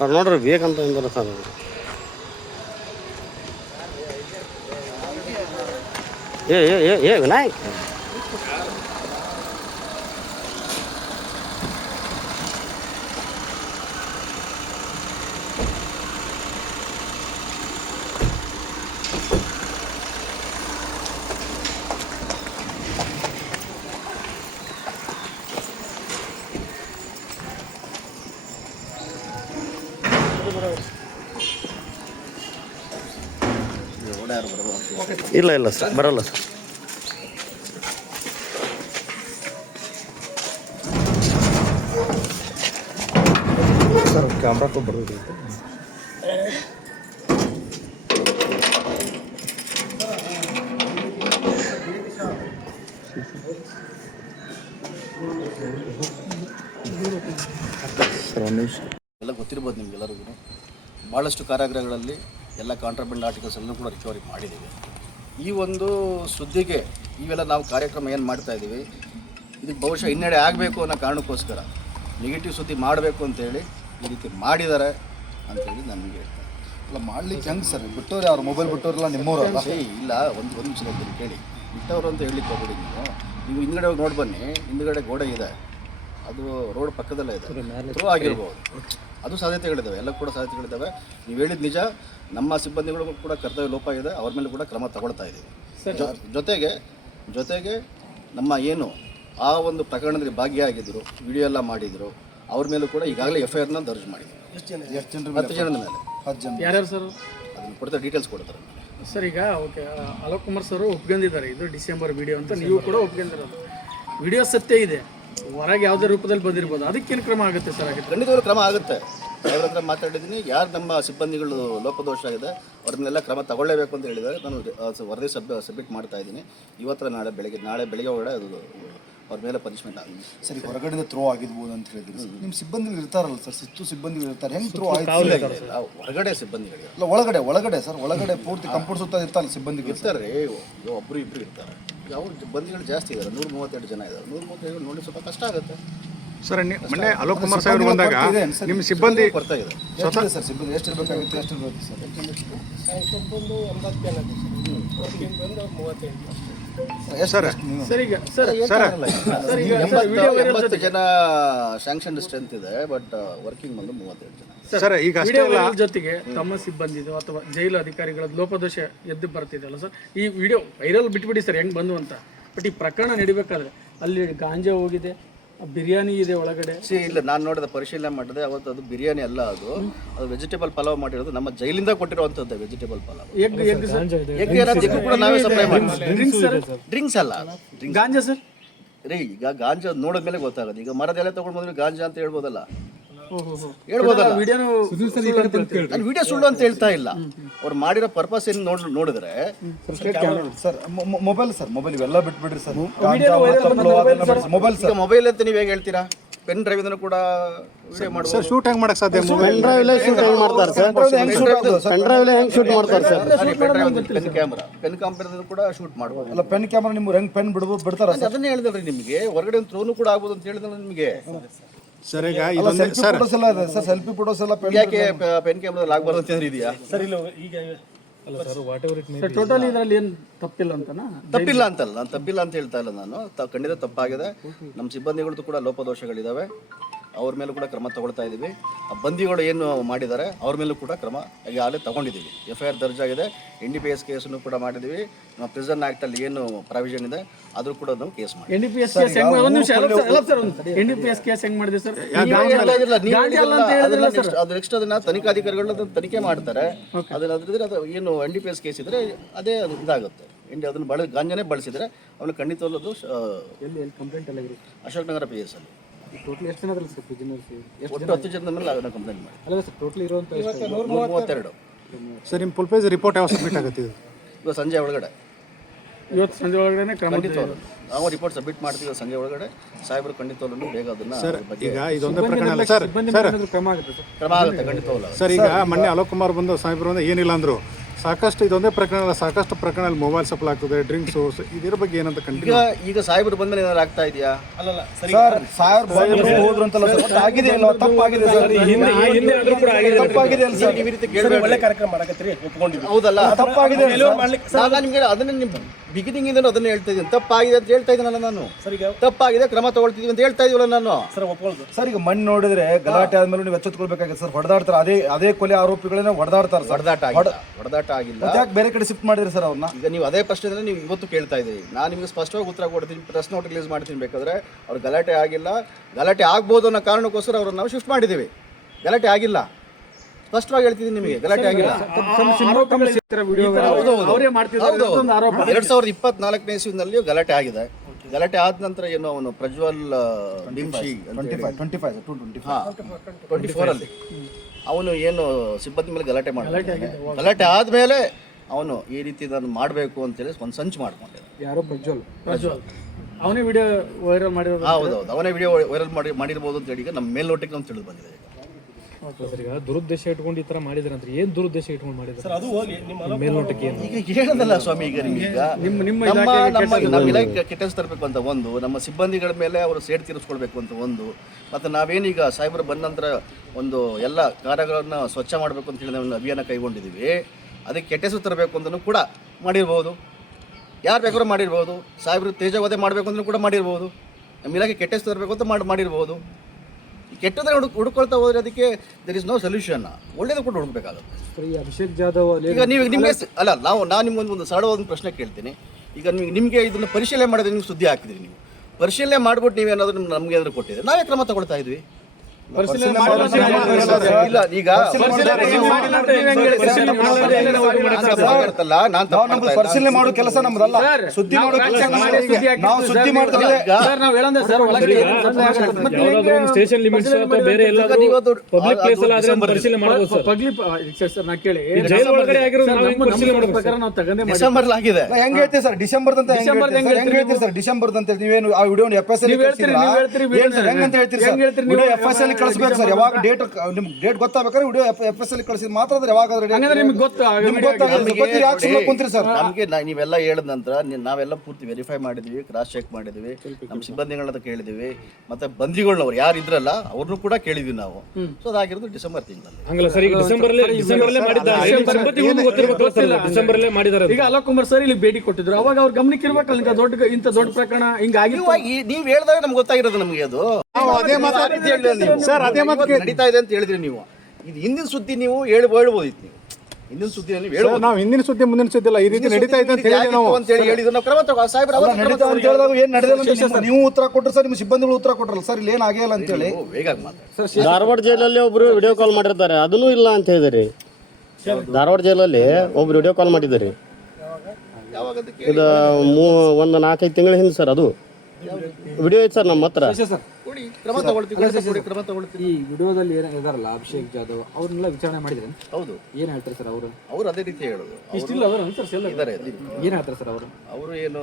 ಅವ್ರು ನೋಡ್ರಿ ಬೇಕಂತ ಅಂತಾರೆ ಸರ್. ಏ ವಿನಾಯಕ್ ಇಲ್ಲ ಸರ್ ಬರಲ್ಲ ಸರ್. ಸರ್ ಕ್ಯಾಮ್ರಾಕ್ಕೂ ಬರೋದು ಸರ್ ಒಂದು ನಿಮಿಷ. ಎಲ್ಲ ಗೊತ್ತಿರ್ಬೋದು ನಿಮಗೆಲ್ಲರಿಗೂ. ಭಾಳಷ್ಟು ಕಾರಾಗೃಹಗಳಲ್ಲಿ ಎಲ್ಲ ಕಾಂಟ್ರಾಬೆಂಡ್ ಆರ್ಟಿಕಲ್ಸ್ ಎಲ್ಲೂ ಕೂಡ ರಿಕವರಿ ಮಾಡಿದ್ದೀವಿ. ಈ ಒಂದು ಸುದ್ದಿಗೆ ಇವೆಲ್ಲ ನಾವು ಕಾರ್ಯಕ್ರಮ ಏನು ಮಾಡ್ತಾಯಿದ್ದೀವಿ, ಇದಕ್ಕೆ ಬಹುಶಃ ಹಿನ್ನಡೆ ಆಗಬೇಕು ಅನ್ನೋ ಕಾರಣಕ್ಕೋಸ್ಕರ ನೆಗೆಟಿವ್ ಸುದ್ದಿ ಮಾಡಬೇಕು ಅಂತೇಳಿ ಈ ರೀತಿ ಮಾಡಿದ್ದಾರೆ ಅಂತೇಳಿ ನನಗೆ ಹೇಳ್ತಾರೆ. ಇಲ್ಲ ಮಾಡ್ಲಿಕ್ಕೆ ಹೆಂಗೆ ಸರ್ ಬಿಟ್ಟವ್ರು ಯಾರು ಮೊಬೈಲ್ ಬಿಟ್ಟವ್ರಲ್ಲ ನಿಮ್ಮವರು ಅಲ್ಲ? ಇಲ್ಲ ಒಂದು ನಿಮಿಷ ಕೇಳಿ, ಬಿಟ್ಟವರು ಅಂತ ಹೇಳಲಿಕ್ಕೆ ಹೋಗ್ಬಿಡಿ. ನೀವು ಹಿಂದ್ಗಡೆ ಹೋಗಿ ನೋಡಿ ಬನ್ನಿ, ಹಿಂದ್ಗಡೆ ಗೋಡೆ ಇದೆ, ಅದು ರೋಡ್ ಪಕ್ಕದಲ್ಲೇ ಇದೆ, ಥ್ರೂ ಆಗಿರ್ಬೋದು. ಅದು ಸಾಧ್ಯತೆಗಳಿದ್ದಾವೆ, ಎಲ್ಲ ಕೂಡ ಸಾಧ್ಯತೆಗಳಿದ್ದಾವೆ. ನೀವು ಹೇಳಿದ ನಿಜ. ನಮ್ಮ ಸಿಬ್ಬಂದಿಗಳು ಕೂಡ ಕರ್ತವ್ಯ ಲೋಪ ಇದೆ, ಅವ್ರ ಮೇಲೆ ಕೂಡ ಕ್ರಮ ತಗೊಳ್ತಾ ಇದ್ದೀವಿ. ಜೊತೆಗೆ ನಮ್ಮ ಏನು ಆ ಒಂದು ಪ್ರಕರಣದಲ್ಲಿ ಭಾಗಿಯಾಗಿದ್ದರು, ವಿಡಿಯೋ ಎಲ್ಲ ಮಾಡಿದರು, ಅವ್ರ ಮೇಲೂ ಕೂಡ ಈಗಾಗಲೇ FIR ದರ್ಜ್ ಮಾಡಿದ್ದೀವಿ. ಎಷ್ಟು ಜನರ 10 ಜನದ ಮೇಲೆ. 10 ಜನ ಯಾರ್ಯಾರು ಸರ್? ಅದನ್ನು ಕೊಡ್ತಾರೆ, ಡೀಟೇಲ್ಸ್ ಕೊಡ್ತಾರೆ ಸರ್. ಈಗ ಓಕೆ, ಅಲೋಕ್ ಕುಮಾರ್ ಸರ್ ಒಪ್ಕೊಂಡಿದ್ದಾರೆ, ಇದು ಡಿಸೆಂಬರ್ ವಿಡಿಯೋ ಅಂತ ನೀವು ಕೂಡ ಒಪ್ಕೊಂಡಿರೋದು. ವಿಡಿಯೋ ಸತ್ಯ ಇದೆ, ಹೊರಗೆ ಯಾವುದೇ ರೂಪದಲ್ಲಿ ಬಂದಿರ್ಬೋದು, ಅದಕ್ಕೇನು ಕ್ರಮ ಆಗುತ್ತೆ ಸರ್? ಆಗುತ್ತೆ, ಖಂಡಿತವಾಗ್ಲೂ ಕ್ರಮ ಆಗುತ್ತೆ. ಅವ್ರ ಹತ್ರ ಮಾತಾಡಿದ್ದೀನಿ. ಯಾರು ನಮ್ಮ ಸಿಬ್ಬಂದಿಗಳು ಲೋಪದೋಷ ಇದೆ ಅವ್ರನ್ನೆಲ್ಲ ಕ್ರಮ ತಗೊಳ್ಳೇಬೇಕು ಅಂತ ಹೇಳಿದ್ದಾರೆ. ನಾನು ವರದಿ ಸಬ್ಮಿಟ್ ಮಾಡ್ತಾ ಇದ್ದೀನಿ. ಇವತ್ತರ ನಾಳೆ ಬೆಳಗ್ಗೆ ಒಳಗಡೆ ಅದು ಅವ್ರ ಮೇಲೆ ಪನಿಷ್ಮೆಂಟ್ ಆಗಿದೆ. ಸರಿ, ಹೊರಗಡೆಯಿಂದ ಥ್ರೋ ಆಗಿರ್ಬೋದು ಅಂತ ಹೇಳಿದ್ರು ಸರ್. ನಿಮ್ಮ ಸಿಬ್ಬಂದಿಗಳು ಇರ್ತಾರಲ್ಲ ಸರ್, ಸಿಬ್ಬಂದಿಗಳು ಇರ್ತಾರೆ, ಹೆಂಗೆ ಥ್ರೋ ಆಯ್ತು? ಹೊರಗಡೆ ಸಿಬ್ಬಂದಿಗಳಿಗೆ ಇಲ್ಲ, ಒಳಗಡೆ ಸರ್, ಒಳಗಡೆ ಪೂರ್ತಿ ಕಂಪೌಂಡ್ ಸುತ್ತ ಇರ್ತಾರಲ್ಲ ಸಿಬ್ಬಂದಿಗಳು? ಇರ್ತಾರೆ, ಒಬ್ಬರು ಇಬ್ಬರು ಇರ್ತಾರೆ. ಅವ್ರ ಬಂದಿಗಳು ಜಾಸ್ತಿ ಇದ್ದಾರೆ, 132 ಜನ ಇದ್ದಾರೆ. 132 ನೋಡಿ ಸ್ವಲ್ಪ ಕಷ್ಟ ಆಗುತ್ತೆ ಸರ್. ಮೊನ್ನೆ ಅಲೋಕ್ ಕುಮಾರ್ ಸಾಹೇಬ್ ಬಂದಾಗ ನಿಮ್ಮ ಸಿಬ್ಬಂದಿ ಬರ್ತಾ ಇದೆ ಸರ್. ಸಿಬ್ಬಂದಿ ಎಷ್ಟು ಇರಬೇಕಾಗುತ್ತೆ? ಎಷ್ಟು ಇರಬೇಕು ಸರ್? 80 ಜನ ಸ್ಯಾಂಕ್ಷನ್ ಸ್ಟ್ರೆಂತ್ ಇದೆ, ಬಟ್ ವರ್ಕಿಂಗ್ ಬಂದು 32 ಜನ ಸರ್. ಈಗ ಜೊತೆಗೆ ತಮ್ಮ ಸಿಬ್ಬಂದಿದು ಅಥವಾ ಜೈಲು ಅಧಿಕಾರಿಗಳ ಲೋಪದೋಷ ಎದ್ದು ಬರ್ತಿದೆಯಲ್ಲ ಸರ್, ಈ ವಿಡಿಯೋ ವೈರಲ್ ಬಿಟ್ಬಿಡಿ ಸರ್, ಹೆಂಗೆ ಬಂದು ಅಂತ. ಬಟ್ ಈ ಪ್ರಕರಣ ನಡಿಬೇಕಾದ್ರೆ ಅಲ್ಲಿ ಗಾಂಜಾ ಹೋಗಿದೆ, ಬಿರಿಯಾನಿ ಇದೆ ಒಳಗಡೆ. ಇಲ್ಲ, ನಾನು ನೋಡಿದ ಪರಿಶೀಲನೆ ಮಾಡಿದೆ ಅವತ್ತು. ಅದು ಬಿರಿಯಾನಿ ಅಲ್ಲ, ಅದು ವೆಜಿಟೇಬಲ್ ಪಲಾವ್ ಮಾಡಿರೋದು, ನಮ್ಮ ಜೈಲಿಂದ ಕೊಟ್ಟಿರುವಂಥದ್ದು ವೆಜಿಟೇಬಲ್ ಪಲಾವ್. ಎಗ್ ಕೂಡ ನಾವೇ ಸಪ್ಲೈ ಮಾಡ್ತೀವಿ. ಡ್ರಿಂಕ್ಸ್ ಅಲ್ಲ, ಗಾಂಜಾ ಸರ್. ರೀ, ಈಗ ಗಾಂಜಾ ನೋಡಿದ ಮೇಲೆ ಗೊತ್ತಾಗೋದು. ಈಗ ಮರದ ಎಲೆ ತಗೊಂಡು ಬಂದ್ರೆ ಗಾಂಜಾ ಅಂತ ಹೇಳ್ಬೋದಲ್ಲ, ಹೇಳ್ಬೋದಲ್ಲ. ನಾನು ವಿಡಿಯೋ ಸುಳ್ಳು ಅಂತ ಹೇಳ್ತಾ ಇಲ್ಲ. ಅವ್ರು ಮಾಡಿರೋ ಪರ್ಪಸ್ ಏನು ನೋಡಿದ್ರೆ ಸರ್, ಮೊಬೈಲ್ ಇವೆಲ್ಲ ಬಿಟ್ಬಿಡ್ರಿ ಸರ್. ಮೊಬೈಲ್ ಅಂತ ನೀವು ಹೇಗೆ ಹೇಳ್ತೀರಾ? ಪೆನ್ ಡ್ರೈವ್ ಇಂದನೂ ಕೂಡ ವಿಡಿಯೋ ಮಾಡ್ಬೋದು. ಶೂಟ್ ಹೆಂಗ್ ಮಾಡಕ್ ಸಾಧ್ಯ? ಪೆನ್ ಡ್ರೈವ್ಲೇ ಶೂಟ್ ಹೆಂಗೆ ಮಾಡ್ತಾರೆ ಸರ್? ಪೆನ್ ಡ್ರೈವ್ಲೇ ಹೆಂಗೆ ಶೂಟ್ ಮಾಡ್ತಾರೆ ಸರ್? ಪೆನ್ ಕ್ಯಾಮ್ರಾ ಕೂಡ ಶೂಟ್ ಮಾಡ್ಬೋದು. ಅಲ್ಲ, ಪೆನ್ ಕ್ಯಾಮ್ರಾ ನಿಮ್ಗೆ ಹೆಂಗ್ ಪೆನ್ ಬಿಡ್ತಾರ? ಅದನ್ನೇ ಹೇಳಿದ್ರಿ ನಿಮಗೆ, ಹೊರಗಡೆ ಒಂದು ಥ್ರೋನು ಕೂಡ ಆಗ್ಬೋದು ಅಂತ ಹೇಳಿದ್ರೆ ನಿಮಗೆ. ಸರ್, ಈಗ ಸೆಲ್ಫಿ ಫೋಟೋಸ್ ಎಲ್ಲ ಯಾಕೆ ಪೆನ್ ಕ್ಯಾಮ್ರಾದಲ್ಲಿ ಆಗ್ಬಾರ್ದು ಅಂತ ಇದೆಯಾ ಸರ್? ಇಲ್ಲ, ಈಗ ಟೋಟಲ್ ಇದರಲ್ಲಿ ಏನು ತಪ್ಪಿಲ್ಲ ಅಂತನಾ? ತಪ್ಪಿಲ್ಲ ಅಂತಲ್ಲ, ನಾನು ತಪ್ಪಿಲ್ಲ ಅಂತ ಹೇಳ್ತಾ ಇಲ್ಲ. ನಾನು ಖಂಡಿತ ತಪ್ಪಾಗಿದೆ. ನಮ್ಮ ಸಿಬ್ಬಂದಿಗಳದ್ದು ಕೂಡ ಲೋಪದೋಷಗಳಿದ್ದಾವೆ, ಅವ್ರ ಮೇಲೂ ಕೂಡ ಕ್ರಮ ತಗೊಳ್ತಾ ಇದ್ದೀವಿ. ಆ ಬಂದಿಗಳು ಏನು ಮಾಡಿದ್ದಾರೆ ಅವ್ರ ಮೇಲೂ ಕೂಡ ಕ್ರಮ ಈಗಾಗಲೇ ತಗೊಂಡಿದ್ದೀವಿ. FIR ದರ್ಜ್ ಆಗಿದೆ. NDPS ಕೇಸನ್ನು ಕೂಡ ಮಾಡಿದ್ದೀವಿ. ನಮ್ಮ ಪ್ರಿಸನ್ ಆ್ಯಕ್ಟಲ್ಲಿ ಏನು ಪ್ರಾವಿಷನ್ ಇದೆ ಅದ್ರ ಕೂಡ ನಾವು ಕೇಸ್ ಮಾಡಿ. NDPS ಕೇಸ್ ಹೆಂಗ್ ಮಾಡಿದೆ ಸರ್? ಅದು ನೆಕ್ಸ್ಟ್ ಅದನ್ನ ತನಿಖಾಧಿಕಾರಿಗಳು ಅದನ್ನ ತನಿಖೆ ಮಾಡ್ತಾರೆ. ಅದು ಏನು NDPS ಕೇಸ್ ಇದ್ರೆ ಅದೇ ಅದು ಇದಾಗುತ್ತೆ. ಅದನ್ನ ಗಾಂಜಾನೇ ಬಳಸಿದ್ರೆ ಅವನು ಖಂಡಿತವಲ್ಲದು ಅಶೋಕ್ ನಗರ PS ಅಲ್ಲಿ ಒಟ್ಟು 10 ಜನದ ಮೇಲೆ ಅದನ್ನ ಕಂಪ್ಲೇಂಟ್ ಮಾಡಿ. 132 ಸರ್. ನಿಮ್ಮ ಫುಲ್ ಪೇಜ್ ರಿಪೋರ್ಟ್ ಯಾವ ಸಬ್ಮಿಟ್ ಆಗುತ್ತೆ? ಇವತ್ತು ಸಂಜೆ ಒಳಗಡೆ ಖಂಡಿತವಾಗ್ಲೂ ನಾವು ರಿಪೋರ್ಟ್ ಸಬ್ಮಿಟ್ ಮಾಡ್ತೀವಿ. ಸಂಜೆ ಒಳಗಡೆ ಸಾಹೇಬರು ಖಂಡಿತವಲ್ಲೂ ಬೇಗ ಅದನ್ನ ಈಗ ಇದೊಂದೇ ಪ್ರಕರಣ ಅಲ್ಲ ಸರ್. ಕ್ರಮ ಆಗುತ್ತೆ ಖಂಡಿತವಲ್ಲ ಸರ್. ಈಗ ಮೊನ್ನೆ ಅಲೋಕ್ ಕುಮಾರ್ ಬಂದು ಸಾಹೇಬರು ಬಂದು ಏನಿಲ್ಲ ಅಂದ್ರು. ಸಾಕಷ್ಟು ಇದೊಂದೇ ಪ್ರಕರಣ, ಸಾಕಷ್ಟು ಪ್ರಕರಣದಲ್ಲಿ ಮೊಬೈಲ್ ಸಪ್ಲೈ ಆಗ್ತದೆ, ಡ್ರಿಂಕ್ಸು, ಇದ್ರ ಬಗ್ಗೆ ಏನಂತ ಕಂಟಿನ್ಯೂ ಈಗ ಸಾಹೇಬರು ಬಂದ್ಮೇಲೆ ಏನಾದ್ರು ಆಗ್ತಾ ಇದೆಯಾ? ಸರ್ ಸಾಹೇಬ್ರು ಹೋದ್ರು ಅಂತಲ್ಲ ಸರ್, ಒಟ್ಟು ಆಗಿದೆ ಅಲ್ವಾ? ತಪ್ಪಾಗಿದೆ ಸರ್, ತಪ್ಪಾಗಿದೆ ಅಲ್ಲ ಸರ್? ಈ ರೀತಿ ಕೇಳ್ಬೇಡಿ. ಒಳ್ಳೆ ಕಾರ್ಯಕ್ರಮ ಮಾಡಕತ್ತೀರಿ, ಒಪ್ಕೊಂಡಿವಿ. ಹೌದಲ್ಲ? ತಪ್ಪಾಗಿದೆ ನಾನು ನಿಮ್ಗೆ ಅದನ್ನ ನಿಮ್ ಬಿಗಿನಿಂಗ್ ಇಂದ ಅದನ್ನ ಹೇಳ್ತಾ ಇದ್ದೀನಿ. ತಪ್ಪಾಗಿದೆ ಅಂತ ಹೇಳ್ತಾ ಇದ್ದೀನಲ್ಲ ನಾನು. ತಪ್ಪಾಗಿದೆ, ಕ್ರಮ ತಗೊಳ್ತಿದೀವಿ ಅಂತ ಹೇಳ್ತಾ ಇದೀವಲ್ಲ ನಾನು. ಸರ್ ಒಪ್ಕೊಳ್ಳೋದು. ಸರ್ ಈಗ ಮಣ್ಣು ನೋಡಿದ್ರೆ ಗಲಾಟೆ ಆದ್ಮೇಲೆ ನೀವು ಎಚ್ಚೆತ್ಕೊಳ್ಬೇಕಾಗಿದೆ ಸರ್. ಹೊಡೆದಾಡ್ತಾರೆ, ಅದೇ ಕೊಲೆ ಆರೋಪಿಗಳನ್ನ ಹೊಡೆದಾಡ್ತಾರೆ ಸರ್. ಹೊಡೆದಾಟ ಆಗಿಲ್ಲ. ಯಾಕೆ ಬೇರೆ ಕಡೆ ಶಿಫ್ಟ್ ಮಾಡಿದ್ರಿ ಸರ್ ಅವ್ರನ್ನ? ಈಗ ನೀವು ಅದೇ ಪ್ರಶ್ನೆ ನೀವು ಇವತ್ತು ಕೇಳ್ತಾ ಇದ್ದೀರಿ. ನಾನು ನಿಮಗೆ ಸ್ಪಷ್ಟವಾಗಿ ಉತ್ತರ ಕೊಡ್ತೀನಿ, ಪ್ರೆಸ್ ನೋಟ್ ರಿಲೀಸ್ ಮಾಡ್ತೀನಿ ಬೇಕಾದ್ರೆ. ಅವ್ರು ಗಲಾಟೆ ಆಗಿಲ್ಲ, ಗಲಾಟೆ ಆಗ್ಬೋದು ಅನ್ನೋ ಕಾರಣಕ್ಕೋಸ್ಕರ ಅವ್ರನ್ನ ನಾವು ಶಿಫ್ಟ್ ಮಾಡಿದ್ದೀವಿ. ಗಲಾಟೆ ಆಗಿಲ್ಲ, ಸ್ಪಷ್ಟವಾಗಿ ಹೇಳ್ತಿದ್ದೀನಿ ನಿಮಗೆ, ಗಲಾಟೆ ಆಗಿಲ್ಲ. 2024ನೇ ಇಸ್ವಿನಲ್ಲಿ ಗಲಾಟೆ ಆಗಿದೆ. ಗಲಾಟೆ ಆದ ನಂತರ ಏನು ಅವನು ಪ್ರಜ್ವಲ್ ಡಿಮ್ಶಿ 24 ಅಲ್ಲಿ ಅವನು ಏನು ಸಿಬ್ಬಂದಿ ಮೇಲೆ ಗಲಾಟೆ ಮಾಡಿದ್ದಾನೆ. ಗಲಾಟೆ ಆದಮೇಲೆ ಅವನು ಈ ರೀತಿ ನಾನು ಮಾಡಬೇಕು ಅಂತೇಳಿ ಒಂದು ಸಂಚು ಮಾಡ್ಕೊಂಡಿದ್ದ. ಯಾರೋ ಪ್ರಜ್ವಲ್ ಅವನೇ ವಿಡಿಯೋ ವೈರಲ್ ಮಾಡಿರೋದು. ಹೌದೌದು, ಅವನೇ ವಿಡಿಯೋ ವೈರಲ್ ಮಾಡಿರ್ಬೋದು ಅಂತ ಹೇಳಿ ಈಗ ನಮ್ಮ ಮೇಲ್ನೋಟಕ್ಕೆ ನಮ್ಗೆ ತಿಳಿದು ಬಂದಿದೆ. ಈಗ ದುರುದ್ದೇಶ ಇಟ್ಕೊಂಡು ಈ ತರ ಮಾಡಿದ್ರೆ ಅಂದ್ರೆ ಏನ್ ದುರುದ್ದೇಶ ಇಟ್ಕೊಂಡು ಮಾಡಿದ್ರೆ ಸರ್ ಅದು ಹೋಗಿ ನಿಮ್ಮ ಮೇಲ್ನೋಟಕ್ಕೆ ಏನು ಈಗ ಹೇಳೋದಲ್ಲ ಸ್ವಾಮಿ. ಈಗ ನಿಮಗೀಗ ನಮ್ಮ ಇಲಾಖೆ ಕೆಟ್ಟ ತರಬೇಕು ಅಂತ ಒಂದು, ನಮ್ಮ ಸಿಬ್ಬಂದಿಗಳ ಮೇಲೆ ಅವರು ಸೇಡ್ ತೀರಿಸ್ಕೊಳ್ಬೇಕು ಅಂತ ಒಂದು, ಮತ್ತು ನಾವೇನೀಗ ಸಾಹೇಬರು ಬಂದ ನಂತರ ಒಂದು ಎಲ್ಲ ಕಾರ್ಯಗಳನ್ನು ಸ್ವಚ್ಛ ಮಾಡಬೇಕು ಅಂತ ಹೇಳಿ ನಾವು ಅಭಿಯಾನ ಕೈಗೊಂಡಿದ್ದೀವಿ. ಅದಕ್ಕೆ ಕೆಟ್ಟ ಹೆಸರು ತರಬೇಕು ಅಂತಲೂ ಕೂಡ ಮಾಡಿರ್ಬೋದು. ಯಾರು ಬೇಕಾದ್ರೂ ಮಾಡಿರ್ಬೋದು. ಸಾಹೇಬರು ತೇಜವಧೆ ಮಾಡಬೇಕು ಅಂತಲೂ ಕೂಡ ಮಾಡಿರ್ಬೋದು. ನಮ್ಮ ಇಲಾಖೆ ಕೆಟ್ಟ ಹೆಸರು ತರಬೇಕು ಅಂತ ಮಾಡಿರ್ಬೋದು. ಕೆಟ್ಟದ್ರೆ ಹುಡುಕೊಳ್ತಾ ಹೋದ್ರೆ ಅದಕ್ಕೆ ದರ್ ಇಸ್ ನೋ ಸೊಲ್ಯೂಷನ್. ಒಳ್ಳೇದು ಕೂಡ ಹುಡುಕಬೇಕಾಗುತ್ತೆ. ಅಭಿಷೇಕ್ ಜಾಧವ್ ಈಗ ನೀವು ನಿಮಗೆ ಅಲ್ಲ, ನಾನು ನಿಮ್ಗೊಂದು ಸರಳವಾದ ಪ್ರಶ್ನೆ ಕೇಳ್ತೀನಿ. ಈಗ ನಿಮಗೆ ಇದನ್ನು ಪರಿಶೀಲನೆ ಮಾಡಿದ್ರೆ ನೀವು ಸುದ್ದಿ ಹಾಕಿದ್ರಿ. ನೀವು ಪರಿಶೀಲನೆ ಮಾಡ್ಬಿಟ್ಟು ನೀವೇನಾದರೂ ನಮ್ಗೆ ಏನಾದರೂ ಕೊಟ್ಟಿದ್ರೆ ನಾವೇ ಕ್ರಮ ತಗೊಳ್ತಾ ಇದ್ವಿ. ಇಲ್ಲ ಈಗ ಪರಿಶೀಲನೆ ಮಾಡೋ ಕೆಲಸ ನಮ್ದಲ್ಲ, ಸುದ್ದಿ ಮಾಡೋ ಕೆಲಸ. ನಾವು ಸುದ್ದಿ ಮಾಡ್ತೀವಿ. ಸ್ಟೇಷನ್ ಲಿಮಿಟ್ಸ್ ಅಥವಾ ಬೇರೆ ಎಲ್ಲ ಪಬ್ಲಿಕ್ ಪ್ಲೇಸ್ ಅಲ್ಲಿ ಆದ್ರೆ ಪರಿಶೀಲನೆ ಮಾಡಬಹುದು ಸರ್. ನಾ ಕೇಳಿ ಜೈಲ್ ಒಳಗಡೆ ಆಗಿರೋ ಪ್ರಕಾರ ನಾವು ತಗೊಂಡೆ ಡಿಸೆಂಬರ್ ಆಗಿದೆ. ಹೆಂಗ್ ಹೇಳ್ತೀವಿ ಸರ್ ಡಿಸೆಂಬರ್ ಅಂತ? ಹೆಂಗ್ ಹೇಳ್ತೀವಿ ಸರ್ ಡಿಸೆಂಬರ್ ಅಂತ? ನೀವೇನು ಆ ವಿಡಿಯೋ FS ಅಲ್ಲಿ ಹೆಂಗಂತ ಹೇಳ್ತೀರಿ ಸರ್? ವಿಡಿಯೋ FS ಅಲ್ಲಿ ಕಳಿಸ್ಬೇಕು ಸರ್. ಯಾವಾಗ ನಿಮ್ಗೆ ಡೇಟ್ ಗೊತ್ತಾಗಬೇಕಾದ್ರೆ ವಿಡಿಯೋ FS ಅಲ್ಲಿ ಕಳಿಸಿದ್ರೆ ಮಾತ್ರ ಅದ್ರ ಯಾವಾಗ ಕುಂತ್ರಿ ಸರ್. ನಮಗೆ ನೀವೆಲ್ಲ ಹೇಳಿದ ನಂತರ ನಾವೆಲ್ಲ ಪೂರ್ತಿ ವೆರಿಫೈ ಮಾಡಿದ್ವಿ, ಕ್ರಾಸ್ ಚೆಕ್ ಮಾಡಿದ್ವಿ, ನಮ್ಮ ಸಿಬ್ಬಂದಿಗಳನ್ನ ಕೇಳಿದ್ವಿ, ಮತ್ತೆ ಬಂದಿಗಳನ್ನವ್ರು ಯಾರು ಇದ್ರಲ್ಲ ಅವ್ರನ್ನೂ ಕೂಡ ಕೇಳಿದ್ವಿ ನಾವು. ಸೊ ಅದಾಗಿರೋದು ಡಿಸೆಂಬರ್ ತಿಂಗಳಲ್ಲಿ. ಹಂಗಲ್ಲ ಸರ್, ಈಗ ಡಿಸೆಂಬರ್ ಮಾಡಿದ್ದಾರೆ. ಈಗ ಅಲೋಕ್ ಕುಮಾರ್ ಸರ್ ಇಲ್ಲಿ ಭೇಟಿ ಕೊಟ್ಟಿದ್ರು, ಅವಾಗ ಅವ್ರ ಗಮನಕ್ಕೆ ಇರ್ಬೇಕಲ್ಲ ಇಂಥ ದೊಡ್ಡ ಪ್ರಕರಣ ಹಿಂಗಾಗಿತ್ತು. ನೀವ್ ಹೇಳಿದಾಗ ನಮ್ಗೆ ಗೊತ್ತಾಗಿರೋದು ನಮಗೆ. ಅದು ನಡೀತಾ ಇದೆ ಅಂತ ಹೇಳಿದ್ರಿ ನೀವು. ಇದು ಹಿಂದಿನ ಸುದ್ದಿ ನೀವು ಹೇಳ್ಬೋದಿತ್ತು. ನೀವು ಹಿಂದಿನ ಸುದ್ದಿ ನಾವು ಹಿಂದಿನ ಸುದ್ದಿ ಮುಂದಿನ ಸುದ್ದಿ ಇಲ್ಲ, ಈ ರೀತಿ ನಡೀತಾ ಇದೆ ಅಂತ ಹೇಳಿ ನಾವು ಹೇಳಿದ್ರು. ನಾವು ಕ್ರಮ ತಗೋ ಸಾಹೇಬ್ರ ನಡೀತಾ ಅಂತ ಹೇಳಿದಾಗ ಏನ್ ನಡೆದಿಲ್ಲ ನೀವು ಉತ್ತರ ಕೊಟ್ಟರು ಸರ್, ನಿಮ್ಮ ಸಿಬ್ಬಂದಿಗಳು ಉತ್ತರ ಕೊಟ್ಟರಲ್ಲ ಸರ್, ಇಲ್ಲಿ ಏನ್ ಆಗಿಲ್ಲ ಅಂತ ಹೇಳಿ. ವೇಗ ಮಾತಾಡಿ. ಧಾರವಾಡ ಜೈಲಲ್ಲಿ ಒಬ್ರು ವಿಡಿಯೋ ಕಾಲ್ ಮಾಡಿರ್ತಾರೆ, ಅದನ್ನೂ ಇಲ್ಲ ಅಂತ ಹೇಳಿದ್ರಿ. ಧಾರವಾಡ ಜೈಲಲ್ಲಿ ಒಬ್ರು ವಿಡಿಯೋ ಕಾಲ್ ಮಾಡಿದ್ದಾರೆ. ಇದು ಒಂದು 4-5 ತಿಂಗಳ ಹಿಂದೆ ಸರ್. ಅದು ವಿಡಿಯೋ ಐತೆ ಸರ್ ನಮ್ಮ ಹತ್ರ. ಕ್ರಮ ತಗೊಳ್ತೀವಿ, ಕ್ರಮ ತಗೊಳ್ತೀವಿ. ಈ ವಿಡಿಯೋದಲ್ಲಿ ಇದಾರಲ್ಲ ಅಭಿಷೇಕ್ ಜಾಧವ್, ಅವ್ರನ್ನೆಲ್ಲ ವಿಚಾರಣೆ ಮಾಡಿದ್ರೆ ಹೌದು, ಏನ್ ಹೇಳ್ತಾರೆ ಸರ್ ಅವರು? ಅವ್ರು ಅದೇ ರೀತಿ ಹೇಳೋದು. ಇಷ್ಟಿಲ್ಲ ಅವರು ಇದ್ದಾರೆ. ಏನ್ ಹೇಳ್ತಾರೆ ಸರ್ ಅವರು? ಅವರು ಏನು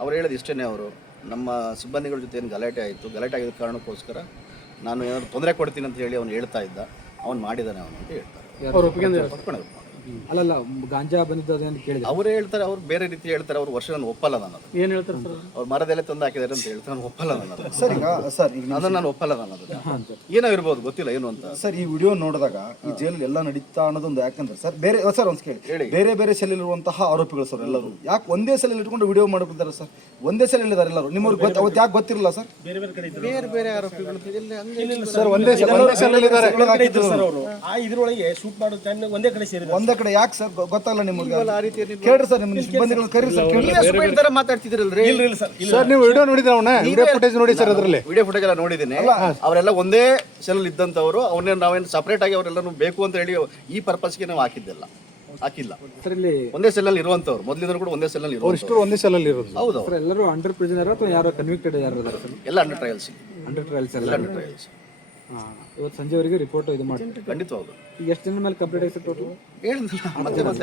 ಅವ್ರು ಹೇಳೋದು ಇಷ್ಟೇ. ಅವರು ನಮ್ಮ ಸಿಬ್ಬಂದಿಗಳ ಜೊತೆ ಏನು ಗಲಾಟೆ ಆಯಿತು, ಗಲಾಟೆ ಆಗಿದ್ದ ಕಾರಣಕ್ಕೋಸ್ಕರ ನಾನು ಏನಾದ್ರು ತೊಂದರೆ ಕೊಡ್ತೀನಿ ಅಂತ ಹೇಳಿ ಅವ್ನು ಹೇಳ್ತಾ ಇದ್ದ. ಅವ್ನು ಮಾಡಿದ್ದಾನೆ ಅವನು ಅಂತ ಹೇಳ್ತಾರೆ. ಅಲ್ಲಲ್ಲ, ಗಾಂಜಾ ಬಂದಿದ್ದು ಅಂತ ಕೇಳಿದ್ರೆ ಅವರೇ ಹೇಳ್ತಾರೆ. ಅವ್ರು ಬೇರೆ ರೀತಿ ಹೇಳ್ತಾರೆ. ಅವ್ರು ವರ್ಷ ನಾನು ಒಪ್ಪಲ್ಲ. ನಾನು ಏನ್ ಹೇಳ್ತಾರೆ ಸರ್? ಅವ್ರು ಮರದೆಲ್ಲ ತಂದು ಹಾಕಿದ್ದಾರೆ ಅಂತ ಹೇಳ್ತಾರೆ. ನಾನು ಒಪ್ಪಲ್ಲ. ನಾನು ಸರ್ ಈಗ ಸರ್ ಈಗ ಅದನ್ನು ನಾನು ಒಪ್ಪಲ್ಲ. ನಾನು ಏನೋ ಇರ್ಬೋದು, ಗೊತ್ತಿಲ್ಲ ಏನು ಅಂತ. ಸರ್ ಈ ವಿಡಿಯೋ ನೋಡಿದಾಗ ಈ ಜೈಲ್ ಎಲ್ಲ ನಡೀತಾ ಅನ್ನೋದೊಂದು, ಯಾಕಂದ್ರೆ ಸರ್ ಬೇರೆ ಸರ್ ಒಂದು ಕೇಳಿ, ಬೇರೆ ಬೇರೆ ಸೆಲ್ಲಿರುವಂತಹ ಆರೋಪಿಗಳು ಸರ್ ಎಲ್ಲರೂ ಯಾಕೆ ಒಂದೇ ಸೆಲ್ ಇಟ್ಕೊಂಡು ವಿಡಿಯೋ ಮಾಡ್ಬಿಡ್ತಾರೆ ಸರ್? ಒಂದೇ ಸೆಲ್ ಇದ್ದಾರೆ ಎಲ್ಲರೂ. ನಿಮ್ಮವ್ರಿಗೆ ಅವತ್ತು ಯಾಕೆ ಗೊತ್ತಿರಲ್ಲ ಸರ್? ಬೇರೆ ಬೇರೆ ಆರೋಪಿಗಳು ಸರ್ ಒಂದೇ ಸೆಲ್ ಇದ್ದಾರೆ. ಇದ್ರೊಳಗೆ ಶೂಟ್ ಮಾಡೋ ಟೈಮ್ ಒಂದೇ ಕಡೆ ಸೇರಿದ್ರು. ಒಂದೇ ಕಡೆ ಯಾಕೆ ಸರ್ ಗೊತ್ತಾಗಲ್ಲ ನಿಮ್ಗೆ? ಕೇಳ್ರಿ ಸರ್, ನಿಮ್ಮ ಸಿಬ್ಬಂದಿಗಳನ್ನ ಕರೀರಿ ಸರ್. ಮಾತಾಡ್ತಿದ್ರಲ್ರಿ ಸರ್. ನೀವು ವಿಡಿಯೋ ನೋಡಿದ್ರೆ ಅವನ ವಿಡಿಯೋ ಫುಟೇಜ್ ನೋಡಿ ಸರ್. ಅದರಲ್ಲಿ ವಿಡಿಯೋ ಫುಟೇಜ್ ಎಲ್ಲ ನೋಡಿದ್ದೀನಿ. ಅವರೆಲ್ಲ ಒಂದೇ ಸೆಲ್ ಇದ್ದಂಥವ್ರು. ಅವನ್ನೇ ನಾವೇನು ಸಪರೇಟ್ ಆಗಿ ಅವರೆಲ್ಲರೂ ಬೇಕು ಅಂತ ಹೇಳಿ ಈ ಪರ್ಪಸ್ಗೆ ನಾವು ಹಾಕಿಲ್ಲ. ಒಂದೇ ಸೆಲ್ ಅಲ್ಲಿ ಇರುವಂತವ್ರು ಮೊದಲಿದ್ರು ಕೂಡ ಒಂದೇ ಸೆಲ್ ಅಲ್ಲಿ ಇರುವಂತವ್ರು. ಒಂದೇ ಸೆಲ್ ಅಲ್ಲಿ ಇರೋದು. ಹೌದು, ಎಲ್ಲರೂ ಅಂಡರ್ ಪ್ರಿಸನರ್ ಅಥವಾ ಯಾರು ಕನ್ವಿಕ್ಟೆಡ್ ಯಾರು ಇದ್ದಾರೆ ಸರ್? ಎಲ್ಲ ಅಂಡರ್ ಟ್ರಯಲ್ಸ್. Under trials. ಇವತ್ತು ಸಂಜೆವರೆಗೆ ರಿಪೋರ್ಟ್ ಇದು ಮಾಡಿ ಖಂಡಿತವಾಗ್ಲು. ಈಗ ಎಷ್ಟು ದಿನ ಮೇಲೆ ಕಂಪ್ಲೀಟ್ ಆಗಿದೆ ಟೋಟಲ್? ಹೇಳಿದ್ನಲ್ಲ, ಮತ್ತೆ ಅದನ್ನ